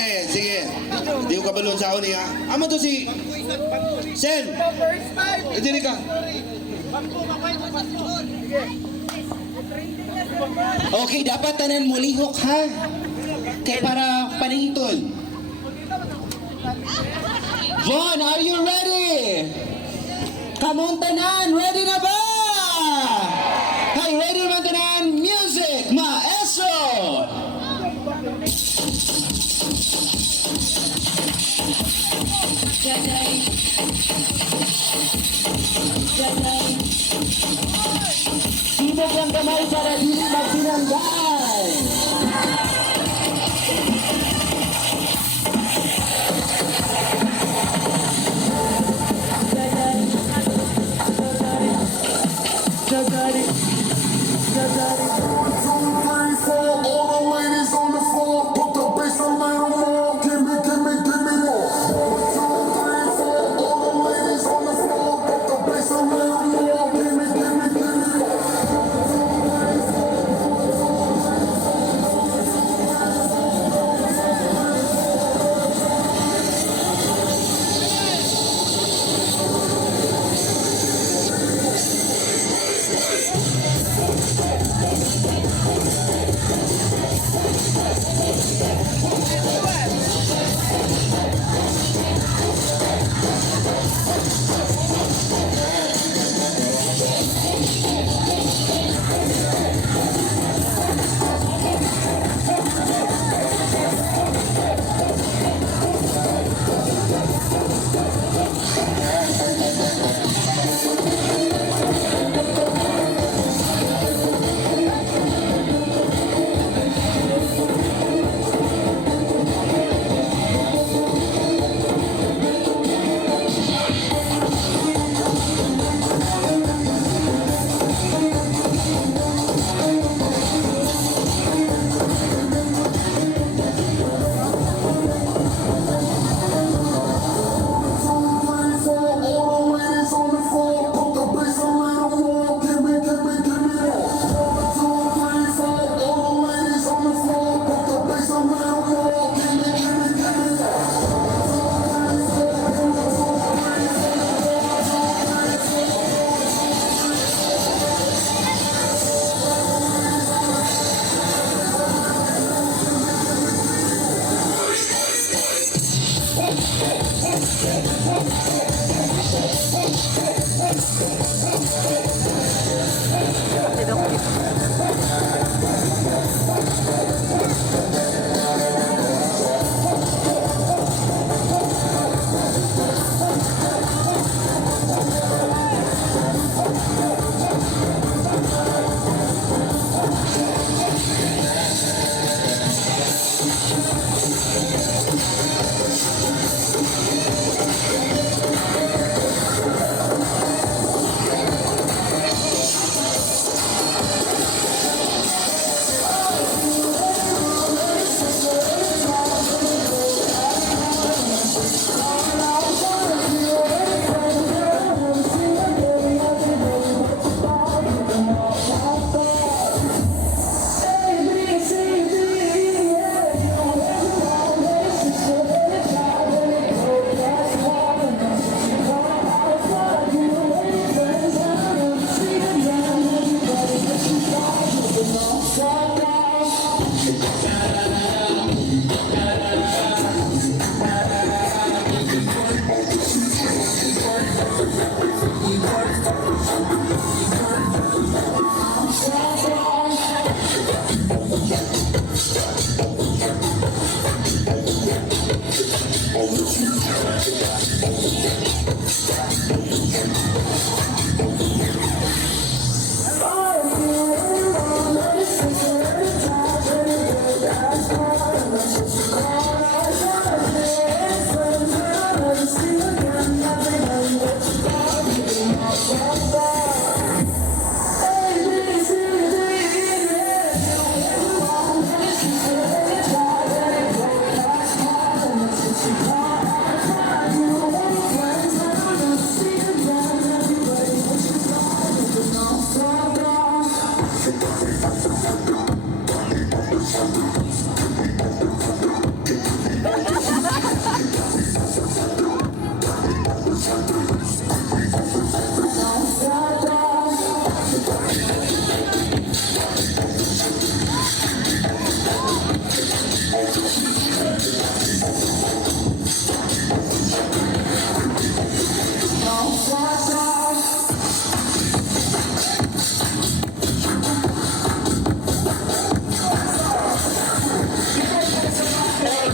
Okay, sige. Di ko kabalon sa uni ha. Amo to si Sen. Dili ka. Okay, dapat tanan mo lihok ha. Kay para panington. Von, are you ready? Kamon tanan, ready na ba? Hey, ready naman tanan? Music, maestro! Sibog ang kamay para di magsinanggal.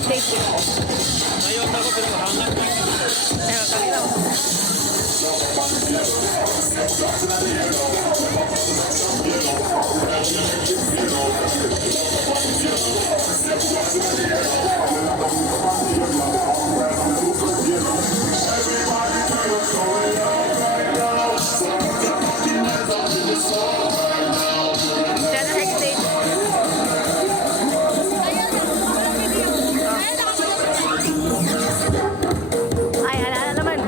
Nag-stage ko. Ngayon ako pinakahangat na. Ayun, kanina. Siya na nag-stage. Ay, ala naman.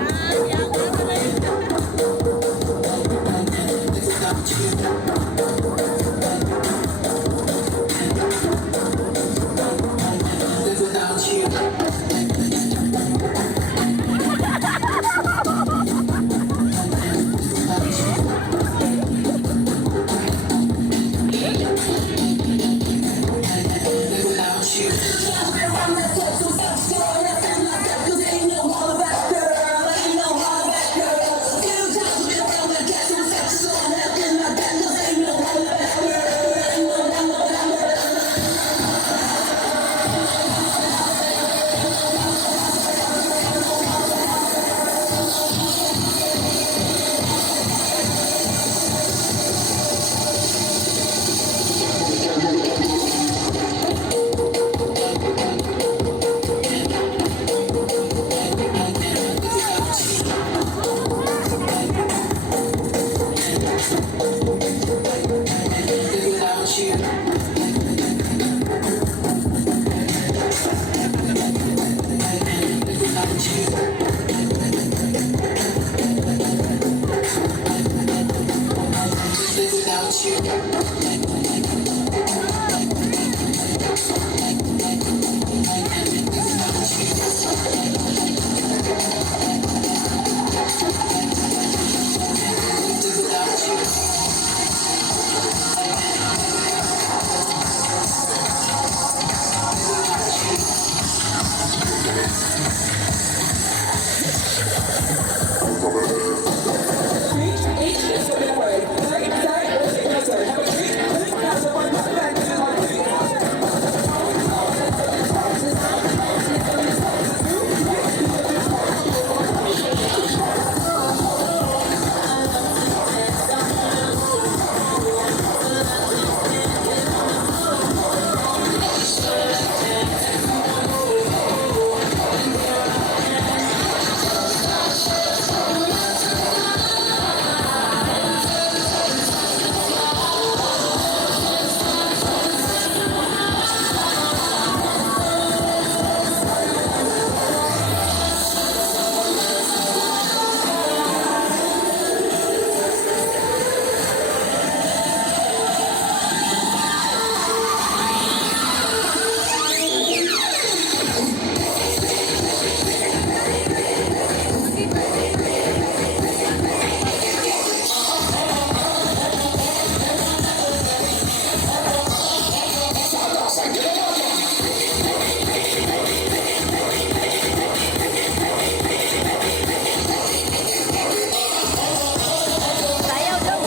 Sayaw daw.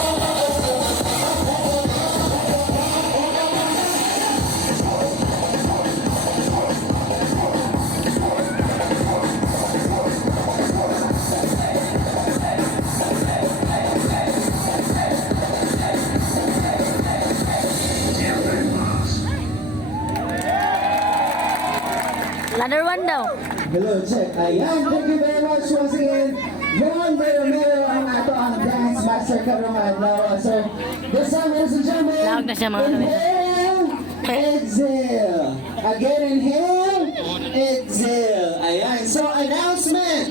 Another one daw. Hello, check. Ayan, thank you very much once again. Yon Romero ang ato ang dance master karong adlaw. So, this time, ladies and gentlemen, Lawag na siya, mga inhale, exhale. Again, inhale, exhale. Ayan, so announcement.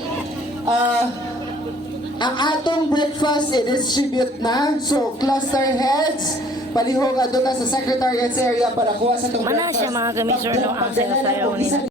Ang atong breakfast i-distribute na. So, cluster heads, palihog adto ta sa secretariat's area para kuha sa itong Mana breakfast. siya mga kamisyon no ang sayaw-sayaw ni.